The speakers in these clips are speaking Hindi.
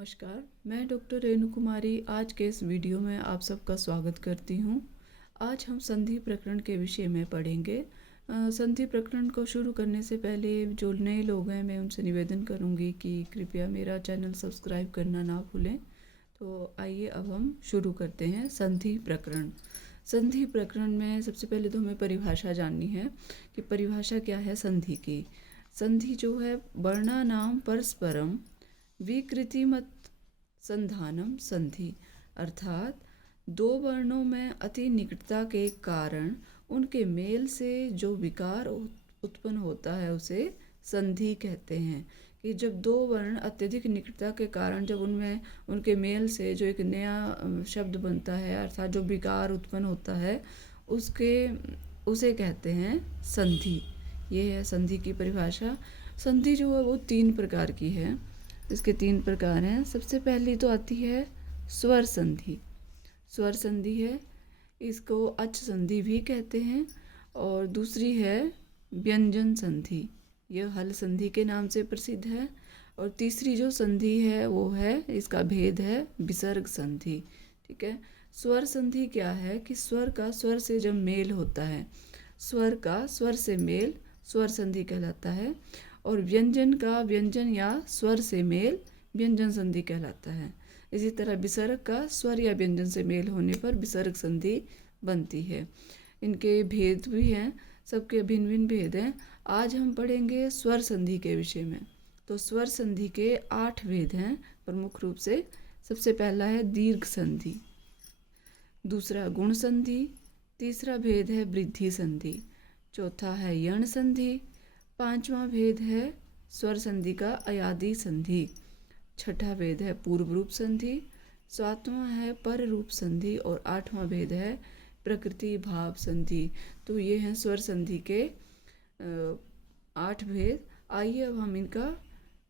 नमस्कार, मैं डॉक्टर रेणु कुमारी आज के इस वीडियो में आप सबका स्वागत करती हूँ। आज हम संधि प्रकरण के विषय में पढ़ेंगे। संधि प्रकरण को शुरू करने से पहले जो नए लोग हैं मैं उनसे निवेदन करूँगी कि कृपया मेरा चैनल सब्सक्राइब करना ना भूलें। तो आइए अब हम शुरू करते हैं संधि प्रकरण। संधि प्रकरण में सबसे पहले तो हमें परिभाषा जाननी है कि परिभाषा क्या है संधि की। संधि जो है वर्णानाम परस्परम विकृतिमत संधानम संधि, अर्थात दो वर्णों में अति निकटता के कारण उनके मेल से जो विकार उत्पन्न होता है उसे संधि कहते हैं। कि जब दो वर्ण अत्यधिक निकटता के कारण जब उनमें उनके मेल से जो एक नया शब्द बनता है अर्थात जो विकार उत्पन्न होता है उसे कहते हैं संधि। ये है संधि की परिभाषा। संधि जो है वो 3 प्रकार की है। इसके 3 प्रकार हैं। सबसे पहली तो आती है स्वर संधि। स्वर संधि है, इसको अच संधि भी कहते हैं। और दूसरी है व्यंजन संधि, यह हल संधि के नाम से प्रसिद्ध है। और तीसरी जो संधि है वो है, इसका भेद है विसर्ग संधि। ठीक है। स्वर संधि क्या है कि स्वर का स्वर से जब मेल होता है, स्वर का स्वर से मेल स्वर संधि कहलाता है। और व्यंजन का व्यंजन या स्वर से मेल व्यंजन संधि कहलाता है। इसी तरह विसर्ग का स्वर या व्यंजन से मेल होने पर विसर्ग संधि बनती है। इनके भेद भी हैं, सबके भिन्न भिन्न भेद हैं। आज हम पढ़ेंगे स्वर संधि के विषय में। तो स्वर संधि के 8 भेद हैं प्रमुख रूप से। सबसे पहला है दीर्घ संधि, दूसरा गुण संधि, तीसरा भेद है वृद्धि संधि, चौथा है यण संधि, पांचवा भेद है स्वर संधि का अयादि संधि, छठा भेद है पूर्व रूप संधि, सातवां है पर रूप संधि और आठवां भेद है प्रकृति भाव संधि। तो ये हैं स्वर संधि के 8 भेद। आइए अब हम इनका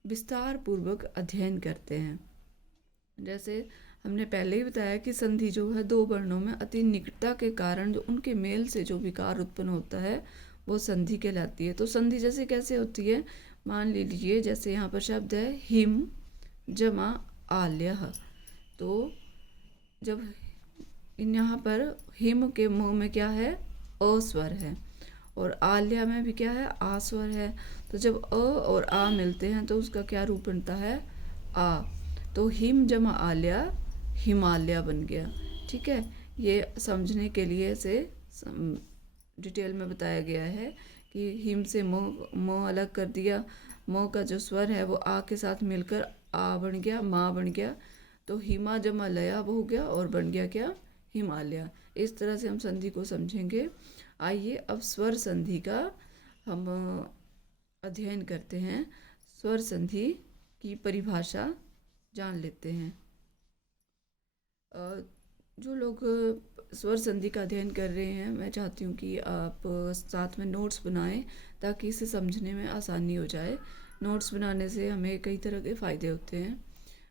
विस्तार पूर्वक अध्ययन करते हैं। जैसे हमने पहले ही बताया कि संधि जो है दो वर्णों में अति निकटता के कारण जो उनके मेल से जो विकार उत्पन्न होता है वो संधि कहलाती है। तो संधि जैसे कैसे होती है, मान लीजिए जैसे यहाँ पर शब्द है हिम जमा आल्य। तो जब यहाँ पर हिम के मुंह में क्या है, अ स्वर है और आल्या में भी क्या है, आ स्वर है। तो जब अ और आ मिलते हैं तो उसका क्या रूप बनता है, आ। तो हिम जमा आल्या हिमालय बन गया। ठीक है। ये समझने के लिए इसे डिटेल में बताया गया है कि हिम से मोह अलग कर दिया, मोह का जो स्वर है वो आ के साथ मिलकर आ बन गया, माँ बन गया। तो हिमा जमा लया हो गया और बन गया क्या, हिमालय। इस तरह से हम संधि को समझेंगे। आइए अब स्वर संधि का हम अध्ययन करते हैं। स्वर संधि की परिभाषा जान लेते हैं। जो लोग स्वर संधि का अध्ययन कर रहे हैं, मैं चाहती हूँ कि आप साथ में नोट्स बनाएं ताकि इसे समझने में आसानी हो जाए। नोट्स बनाने से हमें कई तरह के फ़ायदे होते हैं,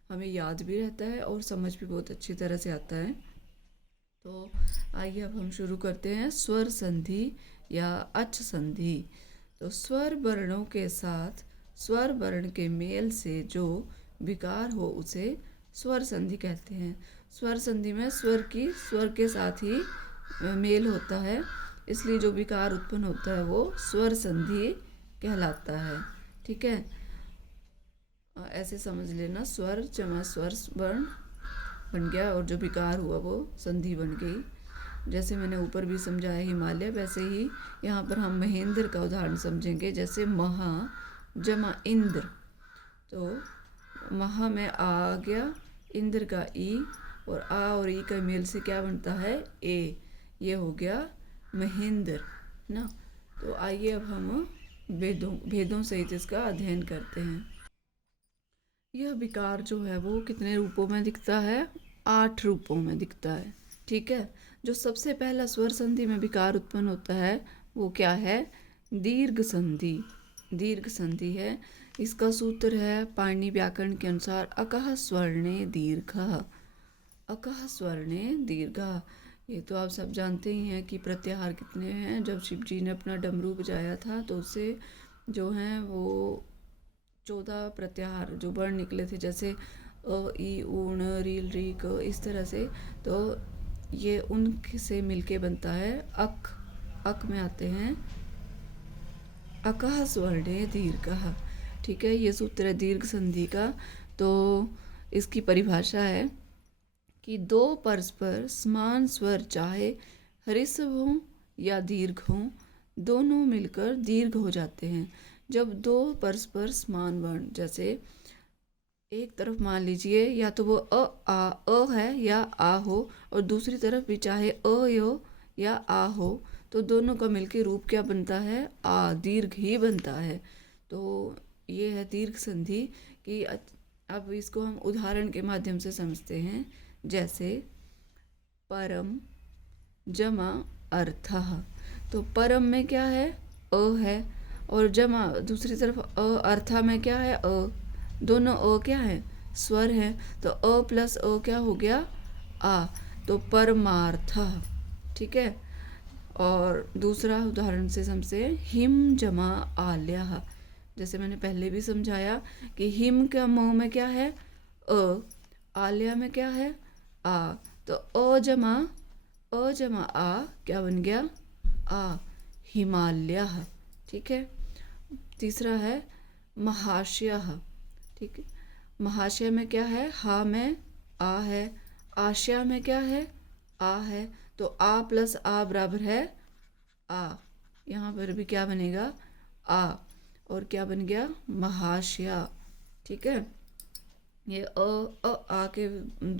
हमें याद भी रहता है और समझ भी बहुत अच्छी तरह से आता है। तो आइए अब हम शुरू करते हैं स्वर संधि या अच संधि। तो स्वर वर्णों के साथ स्वर वर्ण के मेल से जो विकार हो उसे स्वर संधि कहते हैं। स्वर संधि में स्वर के साथ ही मेल होता है, इसलिए जो विकार उत्पन्न होता है वो स्वर संधि कहलाता है। ठीक है। ऐसे समझ लेना, स्वर जमा स्वर वर्ण बन गया और जो विकार हुआ वो संधि बन गई। जैसे मैंने ऊपर भी समझाया हिमालय, वैसे ही यहाँ पर हम महेंद्र का उदाहरण समझेंगे। जैसे महा जमा इंद्र, तो महा में आ गया, इंद्र का ई और आ और ई का मेल से क्या बनता है, ए। ये हो गया महेंद्र ना। तो आइए अब हम भेदों सहित इसका अध्ययन करते हैं। यह विकार जो है वो कितने रूपों में दिखता है, 8 रूपों में दिखता है। ठीक है। जो सबसे पहला स्वर संधि में विकार उत्पन्न होता है वो क्या है, दीर्घ संधि। दीर्घ संधि है। इसका सूत्र है पाणिनि व्याकरण के अनुसार अकः स्वर्णे दीर्घः, अकः स्वर्णे दीर्घः। ये तो आप सब जानते ही हैं कि प्रत्याहार कितने हैं। जब शिव जी ने अपना डमरू बजाया था तो उससे जो हैं वो 14 प्रत्याहार जो वर्ण निकले थे। जैसे ई ऊण रील री क, इस तरह से। तो ये उनसे मिलके बनता है अक। अक में आते हैं अकः स्वर्णे दीर्घः। ठीक है, ये सूत्र है दीर्घ संधि का। तो इसकी परिभाषा है कि दो परस्पर समान स्वर चाहे ह्रस्व हों या दीर्घ हों, दोनों मिलकर दीर्घ हो जाते हैं। जब दो परस्पर समान वर्ण, जैसे एक तरफ मान लीजिए या तो वो अ है या आ हो, और दूसरी तरफ भी चाहे यो या आ हो, तो दोनों का मिलके रूप क्या बनता है, आ, दीर्घ ही बनता है। तो ये है दीर्घ संधि कि अब इसको हम उदाहरण के माध्यम से समझते हैं। जैसे परम जमा अर्थः। तो परम में क्या है, अ है, और जमा दूसरी तरफ अर्था में क्या है, दोनों क्या है, स्वर है। तो प्लस क्या हो गया, आ। तो परमार्थ। ठीक है। और दूसरा उदाहरण से समझे, हिम जमा आल्या। जैसे मैंने पहले भी समझाया कि हिम का मुंह में क्या है, आल्या में क्या है, आ। तो अ जमा आ क्या बन गया, आ, हिमालय। ठीक है। तीसरा है महाशय। ठीक है, महाशय में क्या है, हा में आ है, आशय में क्या है, आ है। तो आ प्लस आ बराबर है आ। यहाँ पर भी क्या बनेगा, आ, और क्या बन गया, महाशय। ठीक है, ये आ के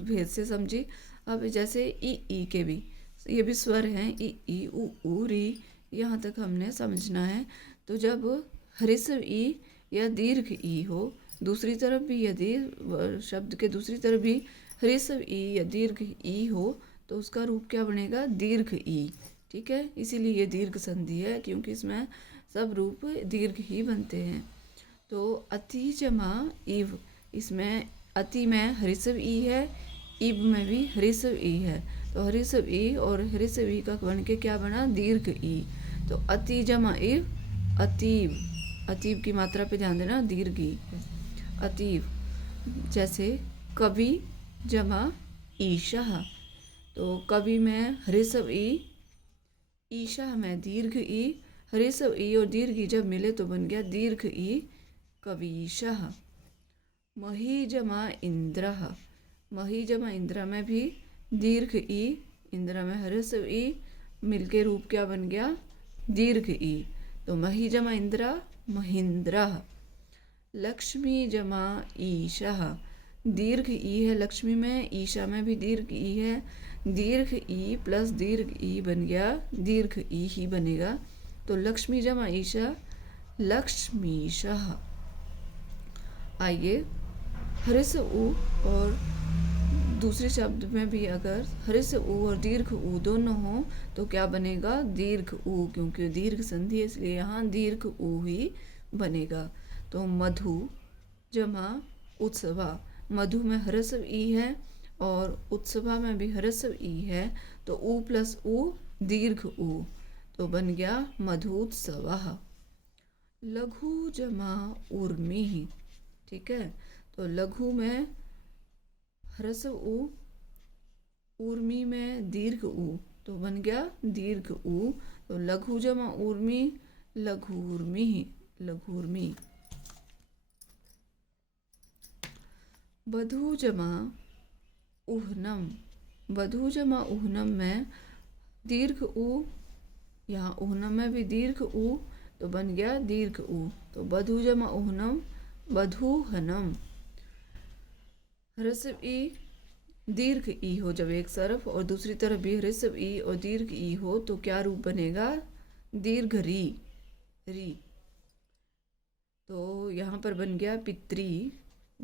भेद से समझी। अब जैसे ई के भी, ये भी स्वर हैं, ई उ री, यहाँ तक हमने समझना है। तो जब ह्रस्व ई या दीर्घ ई हो, दूसरी तरफ भी यदि शब्द के दूसरी तरफ भी ह्रस्व ई या दीर्घ ई हो, तो उसका रूप क्या बनेगा, दीर्घ ई। ठीक है, इसीलिए ये दीर्घ संधि है, क्योंकि इसमें सब रूप दीर्घ ही बनते हैं। तो अति जमा इव, इसमें अति में ह्रस्व ई है, इब में भी ह्रस्व ई है। तो ह्रस्व ई और ह्रस्व ई का बन के क्या बना, दीर्घ ई। तो अति जमा इव, अतीव। अतीव की मात्रा पे ध्यान देना, दीर्घ ई, अतीव। जैसे कवि जमा ईशः। तो कवि में ह्रस्व ई, ईशः में दीर्घ ई। ह्रस्व ई और दीर्घ ई जब मिले तो बन गया दीर्घ ई, कवीशः। मही जमा इंद्रः। मही जमा इंद्र में भी दीर्घ ई, इंद्र में ह्रस्व ई, मिलके रूप क्या बन गया, दीर्घ ई। तो मही जमा इंद्र, महेंद्रः। लक्ष्मी जमा ईशः। दीर्घ ई है लक्ष्मी में, ईशा में भी दीर्घ ई है। दीर्घ ई प्लस दीर्घ ई बन गया दीर्घ ई ही बनेगा। तो लक्ष्मी जमा ईशा, लक्ष्मीशः। आइए ह्रस्व उ और दूसरे शब्द में भी अगर ह्रस्व उ और दीर्घ उ दोनों हो तो क्या बनेगा, दीर्घ उ, क्योंकि दीर्घ संधि है इसलिए यहाँ दीर्घ उ ही बनेगा। तो मधु जमा उत्सवा। मधु में ह्रस्व ई है और उत्सवा में भी ह्रस्व ई है, तो उ प्लस उ दीर्घ उ, तो बन गया मधुत्सवः। लघु जमा उर्मी। ठीक है, तो लघु में ह्रस्व उ, उर्मी में दीर्घ उ, तो बन गया दीर्घ उ। तो लघु जमा उर्मी, लघुर्मी, लघुर्मी। वधु जमा उहनम। वधु जमा उहनम में दीर्घ उ, यहाँ उहनम में भी दीर्घ उ, तो बन गया दीर्घ उ। तो वधु जमा उहनम, वधूहनम। ह्रस्व ई दीर्घ ई हो जब एक तरफ और दूसरी तरफ भी ह्रस्व ई और दीर्घ ई हो, तो क्या रूप बनेगा, दीर्घ री, री। तो यहाँ पर बन गया पितृ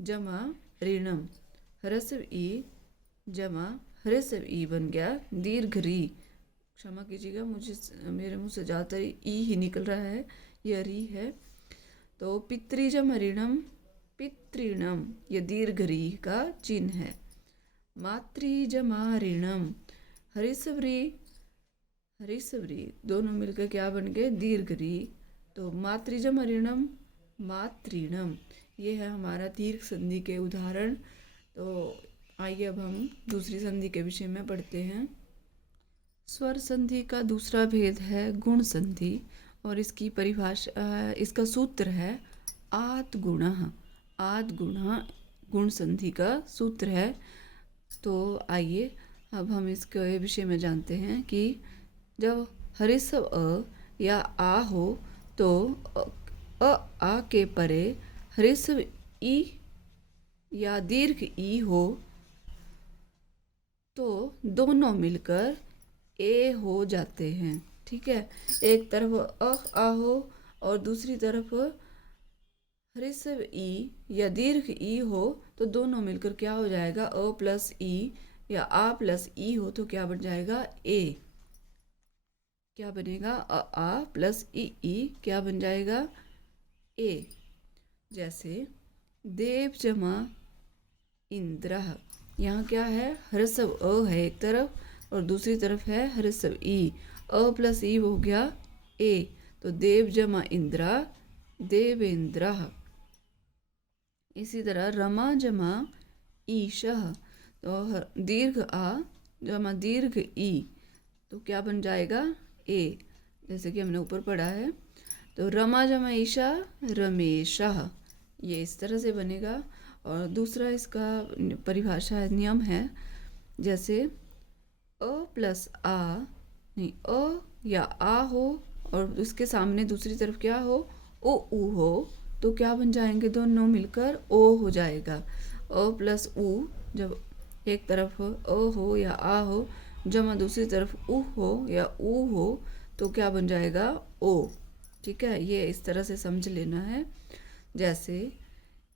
जमा ऋणम। ह्रस्व ई जमा ह्रस्व ई बन गया दीर्घ री। क्षमा कीजिएगा, मुझे मेरे मुंह से ज़्यादातर ई ही निकल रहा है, यह री है। तो पितृ जमा ऋणम, पितृणम, ये दीर्घ री का चिन्ह है। मातृ जमा ऋणम, ह्रस्व री, ह्रस्व री, दोनों मिलकर क्या बन गए, दीर्घ री। तो मातृ जमा ऋणम, मातृणम। ये है हमारा दीर्घ संधि के उदाहरण। तो आइए अब हम दूसरी संधि के विषय में पढ़ते हैं। स्वर संधि का दूसरा भेद है गुण संधि, और इसकी परिभाषा, इसका सूत्र है आत् गुणः। आत् गुणः गुण संधि का सूत्र है। तो आइए अब हम इसके विषय में जानते हैं कि जब हरिस्व अ या आ हो तो अ आ के परे हरिस्व ई या दीर्घ ई हो तो दोनों मिलकर ए हो जाते हैं। ठीक है, एक तरफ आ हो और दूसरी तरफ हरिस्व ई या दीर्घ ई हो तो दोनों मिलकर क्या हो जाएगा, अ प्लस ई या आ प्लस ई हो तो क्या बन जाएगा, ए। क्या बनेगा, आ प्लस ई क्या बन जाएगा, ए। जैसे देव जमा इंद्रः, यहाँ क्या है, हरस्व अ है एक तरफ और दूसरी तरफ है हरस्व ई, अ प्लस ई हो गया ए, तो देव जमा इंद्रा देवेंद्रः। इसी तरह रमा जमा ईशः, तो दीर्घ आ जमा दीर्घ ई तो क्या बन जाएगा, ए, जैसे कि हमने ऊपर पढ़ा है। तो रमा जमा ईशा रमेशः, ये इस तरह से बनेगा। और दूसरा इसका परिभाषा है, नियम है, जैसे अ प्लस आ नहीं, अ या आ हो और उसके सामने दूसरी तरफ क्या हो, ओ ऊ हो तो क्या बन जाएंगे, दोनों मिलकर ओ हो जाएगा। अ प्लस ऊ, जब एक तरफ अ हो या आ हो जमा दूसरी तरफ ऊ हो या ऊ हो तो क्या बन जाएगा, ओ। ठीक है, ये इस तरह से समझ लेना है। जैसे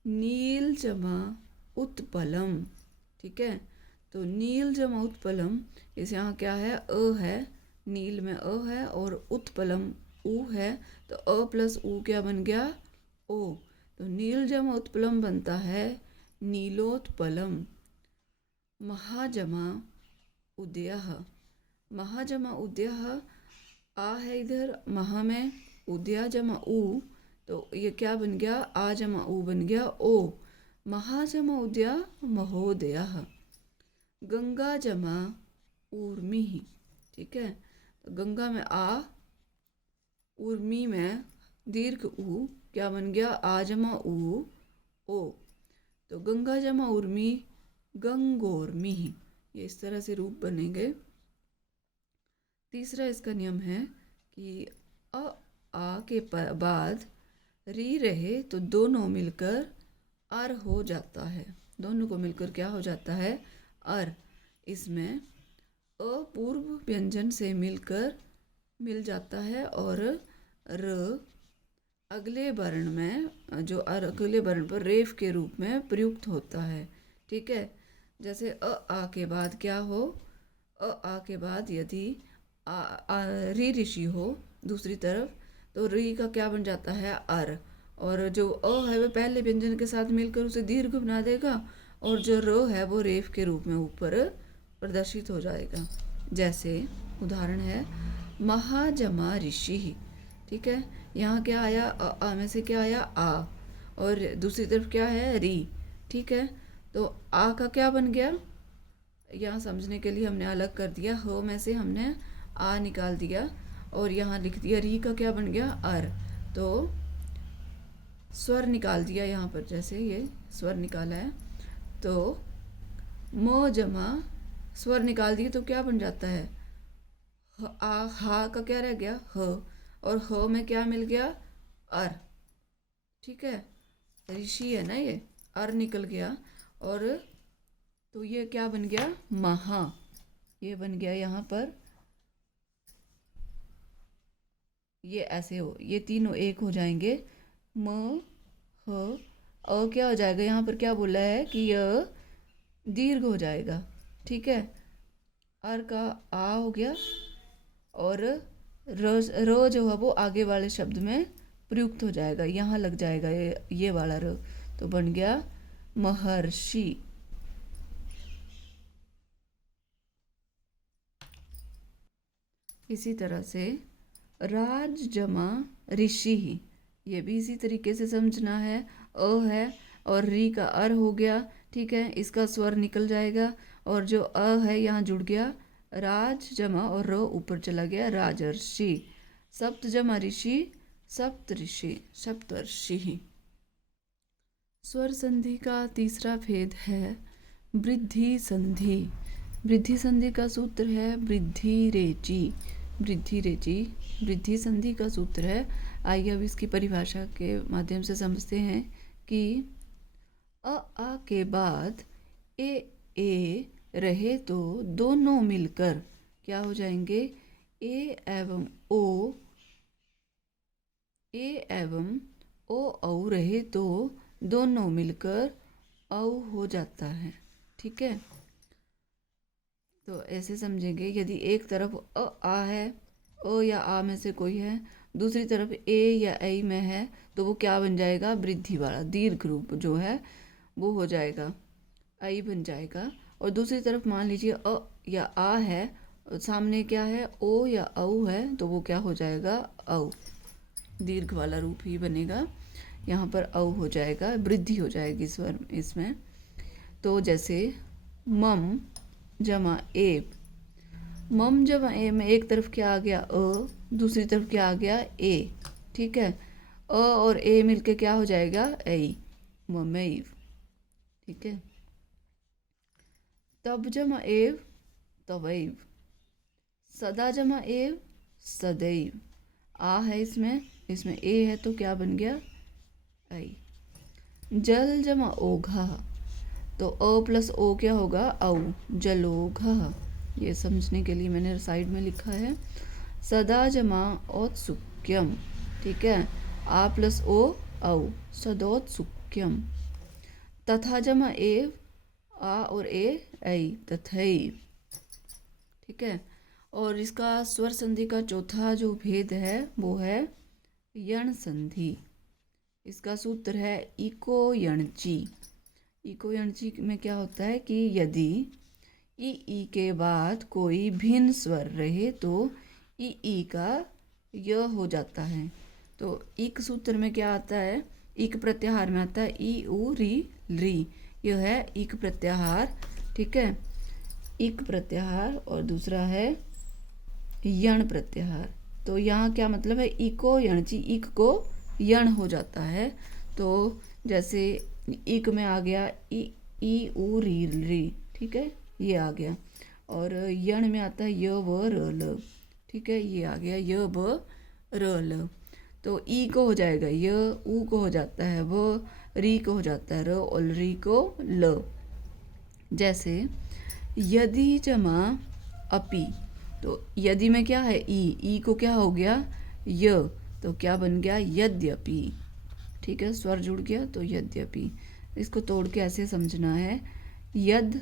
नील जमा उत्पलम, ठीक है, तो नील जमा उत्पलम, इस यहाँ क्या है, अ है, नील में अ है और उत्पलम ऊ है, तो अ प्लस ऊ क्या बन गया, ओ। तो नील जमा उत्पलम बनता है नीलोत्पलम। महाजमा उदयः, महाजमा उदयः, आ है इधर महा में, उदया जमा ऊ तो ये क्या बन गया, आ जमा ऊ बन गया ओ। महाजमा उदया महोदयः। गंगा जमा ऊर्मी, ठीक है, तो गंगा में आ, ऊर्मी में दीर्घ ऊ क्या बन गया, आ जमा ऊ ओ, तो गंगा जमा ऊर्मी गंगोर्मी, ये इस तरह से रूप बनेंगे। तीसरा इसका नियम है कि अ आ के बाद री रहे तो दोनों मिलकर अर हो जाता है, दोनों को मिलकर क्या हो जाता है, अर। इसमें अपूर्व व्यंजन से मिलकर मिल जाता है और र अगले वर्ण में, जो अगले वर्ण पर रेफ के रूप में प्रयुक्त होता है। ठीक है, जैसे आ के बाद क्या हो, आ के बाद यदि री ऋषि हो दूसरी तरफ तो री का क्या बन जाता है, अर, और जो अ है वह पहले व्यंजन के साथ मिलकर उसे दीर्घ बना देगा और जो रो है वो रेफ के रूप में ऊपर प्रदर्शित हो जाएगा। जैसे उदाहरण है महाजमा ऋषि, ठीक है, यहाँ क्या आया, आ में से क्या आया, आ, और दूसरी तरफ क्या है, री। ठीक है, तो आ का क्या बन गया, यहाँ समझने के लिए हमने अलग कर दिया, हो में से हमने आ निकाल दिया और यहाँ लिख दिया री का क्या बन गया, अर, तो स्वर निकाल दिया यहाँ पर, जैसे ये स्वर निकाला है तो म जमा स्वर निकाल दिए तो क्या बन जाता है, आ, हा का क्या रह गया, ह, और ह में क्या मिल गया, अर। ठीक है, ऋषि है ना ये, अर निकल गया और तो ये क्या बन गया, महा, ये बन गया यहाँ पर, ये ऐसे हो, ये तीनों एक हो जाएंगे, म ह अ क्या हो जाएगा, यहाँ पर क्या बोला है कि यह दीर्घ हो जाएगा। ठीक है, अर का आ हो गया और र जो है वो आगे वाले शब्द में प्रयुक्त हो जाएगा, यहाँ लग जाएगा ये वाला र, तो बन गया महर्षि। इसी तरह से राज जमा ऋषि, ये भी इसी तरीके से समझना है, अ है, और री का अर हो गया, ठीक है, इसका स्वर निकल जाएगा और जो अ है यहाँ जुड़ गया, राज जमा और र ऊपर चला गया, राजर्षि। सप्त जमा ऋषि, सप्त ऋषि, सप्तर्षि। स्वर संधि का तीसरा भेद है वृद्धि संधि। वृद्धि संधि का सूत्र है वृद्धि रेची। वृद्धि रेची वृद्धि संधि का सूत्र है। आइए अब इसकी परिभाषा के माध्यम से समझते हैं कि अ आ के बाद ए रहे तो दोनों मिलकर क्या हो जाएंगे, ए एवं ओ औ रहे तो दोनों मिलकर औ हो जाता है, ठीक है। तो ऐसे समझेंगे, यदि एक तरफ आ है, अ या आ में से कोई है, दूसरी तरफ ए या ऐ में है, तो वो क्या बन जाएगा, वृद्धि वाला दीर्घ रूप जो है वो हो जाएगा, ऐ बन जाएगा। और दूसरी तरफ मान लीजिए अ या आ है, सामने क्या है, ओ या औ है, तो वो क्या हो जाएगा, औ, दीर्घ वाला रूप ही बनेगा, यहाँ पर औ हो जाएगा, वृद्धि हो जाएगी स्वर इसमें। तो जैसे मम जमा एब, मम जमा ए में एक तरफ क्या आ गया अ, दूसरी तरफ क्या आ गया ए, ठीक है। अ और ए मिलके क्या हो जाएगा, ऐ, ममैव, ठीक है। तब जमा एव, तवैव। सदा जमा एव, सदैव। आ है इसमें ए है तो क्या बन गया, ऐ। जल जमा ओघा, तो अ प्लस ओ क्या होगा, औ, जलोघ। ये समझने के लिए मैंने साइड में लिखा है। सदा जमा औत्सुक्यम, ठीक है, आ प्लस ओ औ, सदौत्सुक्यम। तथा जमा एव, आ और ए ऐ, तथैव, ठीक है। और इसका स्वर संधि का चौथा जो भेद है वो है यण संधि। इसका सूत्र है इको यणची। इको यणची में क्या होता है कि यदि ई के बाद कोई भिन्न स्वर रहे तो ई का य हो जाता है। तो इक सूत्र में क्या आता है, इक प्रत्याहार में आता है ई उ री, यह है इक प्रत्याहार, ठीक है, इक प्रत्याहार। और दूसरा है यण प्रत्याहार। तो यहाँ क्या मतलब है, इको यणची, इक को यण हो जाता है। तो जैसे इक में आ गया ई उ री, ठीक है, ये आ गया। और यण में आता है य व र ल, ठीक है, ये आ गया य ब र ल। तो ई को हो जाएगा य, उ को हो जाता है व, री को हो जाता है र और री को ल। जैसे यदि जमा अपि, तो यदि में क्या है ई को क्या हो गया य, तो क्या बन गया यद्यपि, ठीक है, स्वर जुड़ गया तो यद्यपि। इसको तोड़ के ऐसे समझना है, यद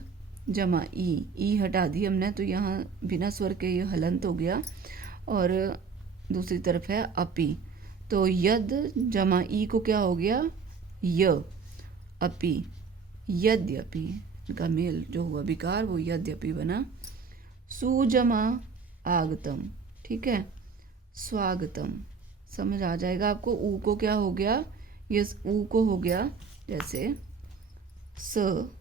जमा ई हटा दी हमने तो यहाँ बिना स्वर के ये हलंत हो गया। और दूसरी तरफ है अपि, तो यद जमा ई को क्या हो गया य, अपि, यद्यपि, इनका मेल जो हुआ विकार वो यद्यपि बना। सु जमा आगतम, ठीक है, स्वागतम, समझ आ जाएगा आपको। ऊ को क्या हो गया, ये ऊ को हो गया, जैसे स,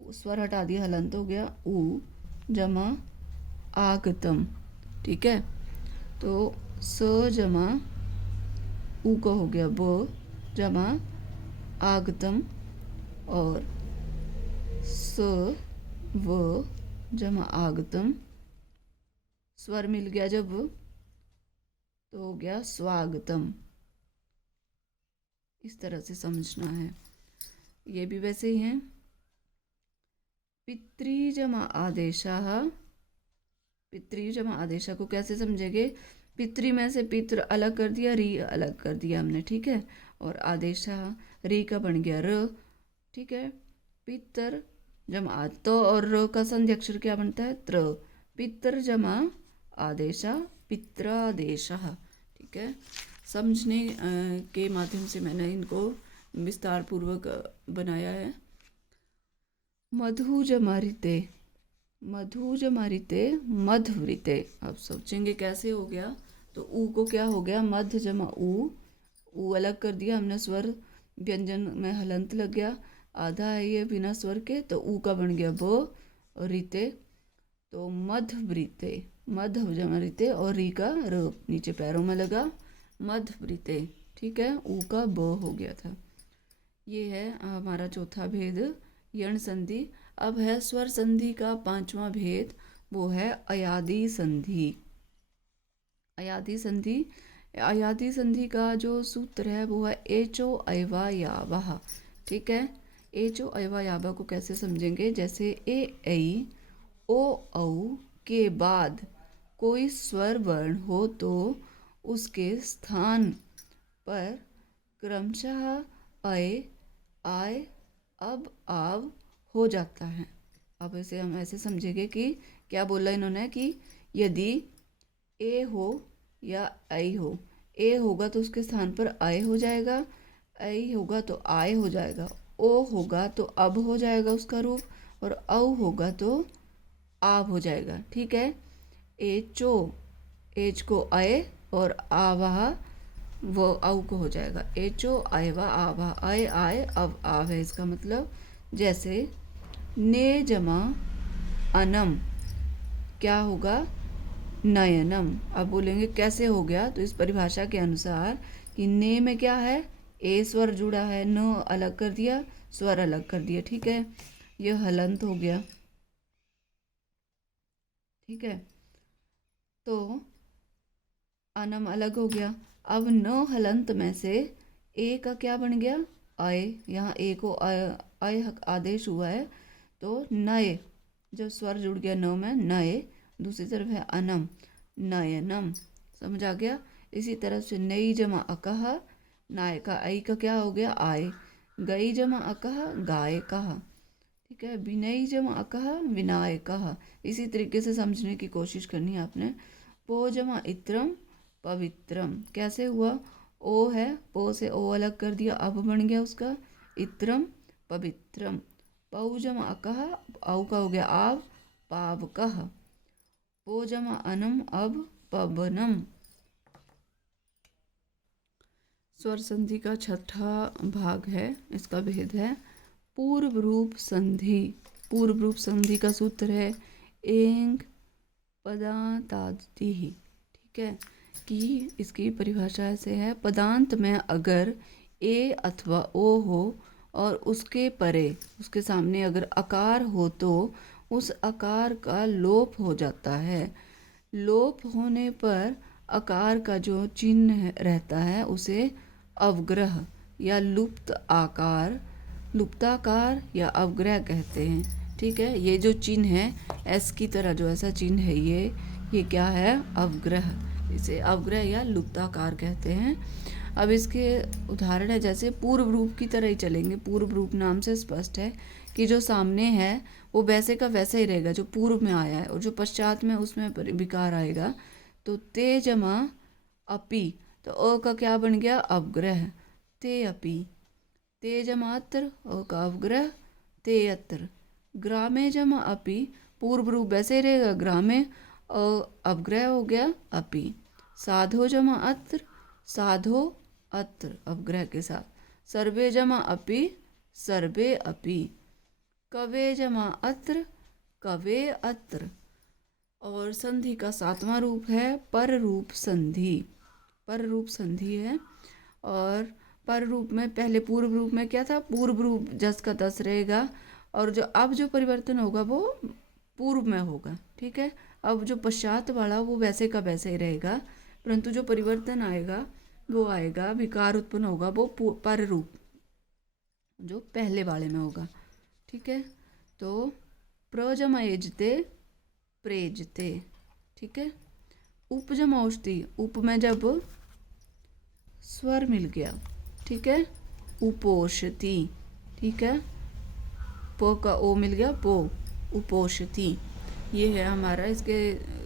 स्वर हटा दिया हलंत हो गया, ऊ जमा आगतम, ठीक है। तो स जमा ऊ को हो गया ब जमा आगतम, और स व जमा आगतम, स्वर मिल गया जब तो हो गया स्वागतम। इस तरह से समझना है। ये भी वैसे ही हैं। पितृ जमा आदेशः, पितृ जमा आदेशा को कैसे समझेंगे, पितृ में से पितृ अलग कर दिया, री अलग कर दिया हमने, ठीक है, और आदेशा री का बन गया र, ठीक है। पितर जमा तो और र का संधि अक्षर क्या बनता है त्र, पितर जमा आदेशा, पित्रादेशः, ठीक है। समझने के माध्यम से मैंने इनको विस्तार पूर्वक बनाया है। मधु जमारिते, मधु जमारिते, मधवृते। अब सोचेंगे कैसे हो गया, तो ऊ को क्या हो गया मध्य जमा ऊ अलग कर दिया हमने स्वर, व्यंजन में हलंत लग गया, आधा है ये बिना स्वर के, तो ऊ का बन गया ब, और रीते तो मध्यवृते, मध्यवृते, और री का र नीचे पैरों में लगा, मध्यवृते। ठीक है, ऊ का ब हो गया था। ये है हमारा चौथा भेद, यण संधि। अब है स्वर संधि का पांचवा भेद, वो है अयादि संधि। अयादि संधि, अयादि संधि का जो सूत्र है वो है एचो अयवा यावह। ठीक है, एचो अयवा यावह को कैसे समझेंगे, जैसे ए ऐ ओ औ के बाद कोई स्वर वर्ण हो तो उसके स्थान पर क्रमशः अय, आय, अब, आव हो जाता है। अब इसे हम ऐसे समझेंगे कि क्या बोला इन्होंने कि यदि ए हो या ऐ हो, ए होगा तो उसके स्थान पर आय हो जाएगा, ऐ होगा तो आय हो जाएगा, ओ होगा तो अब हो जाएगा उसका रूप, और औ होगा तो आव हो जाएगा। ठीक है, एचो, एच को अय और आवाह वो औ को हो जाएगा, एचो आयवा आवा, अय आय अब आव है इसका मतलब। जैसे ने जमा अनम क्या होगा, नयनम। अब बोलेंगे कैसे हो गया, तो इस परिभाषा के अनुसार कि ने में क्या है, ए स्वर जुड़ा है, न अलग कर दिया, स्वर अलग कर दिया। ठीक है, यह हलंत हो गया। ठीक है, तो अनम अलग हो गया। अब न हलंत में से ए का क्या बन गया, अय। यहाँ ए को अय आदेश हुआ है, तो नए, जब स्वर जुड़ गया न में, नए। दूसरी तरफ है अनम, नयनम। समझ आ गया। इसी तरह से नई जमा अकह, नाय का आई का क्या हो गया, आय। गई जमा अकह, गाय कहा। ठीक है, विनयी जमा अकह, विनाय कहा। इसी तरीके से समझने की कोशिश करनी है आपने। पो जमा इत्रम, पवित्रम। कैसे हुआ, ओ है, पो से ओ अलग कर दिया, अब बन गया उसका इत्रम, पवित्रम। पौ जमा अकह, औ का हो गया आव, पावकह। पो जमा अनम, अब पवनम। स्वर संधि का छठा भाग है, इसका भेद है पूर्व रूप संधि। पूर्व रूप संधि का सूत्र है एंग पदांतादि। ठीक है, कि इसकी परिभाषा ऐसे है, पदांत में अगर ए अथवा ओ हो और उसके परे, उसके सामने अगर अकार हो तो उस अकार का लोप हो जाता है। लोप होने पर आकार का जो चिन्ह रहता है उसे अवग्रह या लुप्त आकार, लुप्ताकार या अवग्रह कहते हैं। ठीक है, ये जो चिन्ह है एस की तरह जो ऐसा चिन्ह है, ये क्या है, अवग्रह। इसे अवग्रह या लुप्ताकार कहते हैं। अब इसके उदाहरण है, जैसे पूर्व रूप की तरह ही चलेंगे। पूर्व रूप नाम से स्पष्ट है कि जो सामने है वो वैसे का वैसा ही रहेगा जो पूर्व में आया है, और जो पश्चात में उसमें विकार आएगा। तो ते जमा अपि, तो अ का क्या बन गया, अवग्रह, ते अपि। ते जमा अत्र, अ का अवग्रह, ते अत्र। ग्रामे जमा अपि, पूर्व रूप वैसे ही रहेगा, ग्रामे, अवग्रह हो गया अपि। साधो जमा अत्र, साधो अत्र, अवग्रह के साथ। सर्वे जमा अपि, सर्वे अपि। कवे जमा अत्र, कवे अत्र। और संधि का सातवां रूप है पर रूप संधि। पर रूप संधि है, और पर रूप में पहले पूर्व रूप में क्या था, पूर्व रूप जस का तस रहेगा, और जो अब जो परिवर्तन होगा वो पूर्व में होगा। ठीक है, अब जो पश्चात वाला वो वैसे का वैसे ही रहेगा, परंतु जो परिवर्तन आएगा वो आएगा, विकार उत्पन्न होगा वो पर रूप जो पहले वाले में होगा। ठीक है, तो प्रजमा एजते, प्रेजते। ठीक है, उपजमा औषधि, उप में जब स्वर मिल गया, ठीक है, उपोषति। ठीक है, पो का ओ मिल गया, पो, उपोषति। ये है हमारा, इसके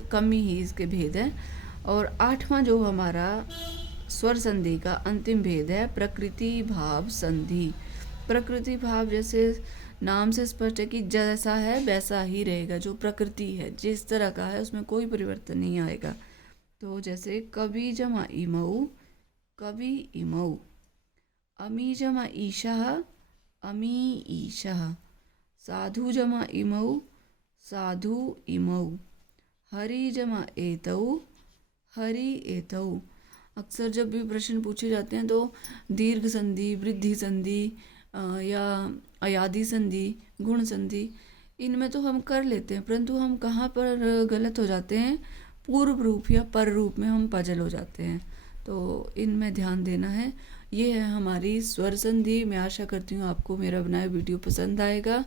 कमी ही इसके भेद है। और आठवां जो हमारा स्वर संधि का अंतिम भेद है प्रकृति भाव संधि। प्रकृति भाव जैसे नाम से स्पष्ट है कि जैसा है वैसा ही रहेगा, जो प्रकृति है जिस तरह का है उसमें कोई परिवर्तन नहीं आएगा। तो जैसे कवि जमा इमऊ, कवि इमऊ। अमी जमा ईशः, अमी ईशः। साधु जमा इमौ, साधु इमौ। हरि जमा एतौ, हरि एतौ। अक्सर जब भी प्रश्न पूछे जाते हैं तो दीर्घ संधि, वृद्धि संधि या अयादि संधि, गुण संधि, इनमें तो हम कर लेते हैं, परंतु हम कहाँ पर गलत हो जाते हैं, पूर्व रूप या पर रूप में हम पजल हो जाते हैं। तो इनमें ध्यान देना है। ये है हमारी स्वर संधि। मैं आशा करती हूँ आपको मेरा बनाया वीडियो पसंद आएगा।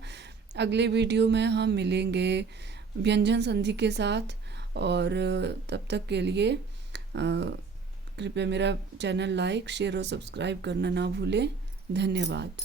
अगले वीडियो में हम मिलेंगे व्यंजन संधि के साथ, और तब तक के लिए कृपया मेरा चैनल लाइक, शेयर और सब्सक्राइब करना ना भूलें। धन्यवाद।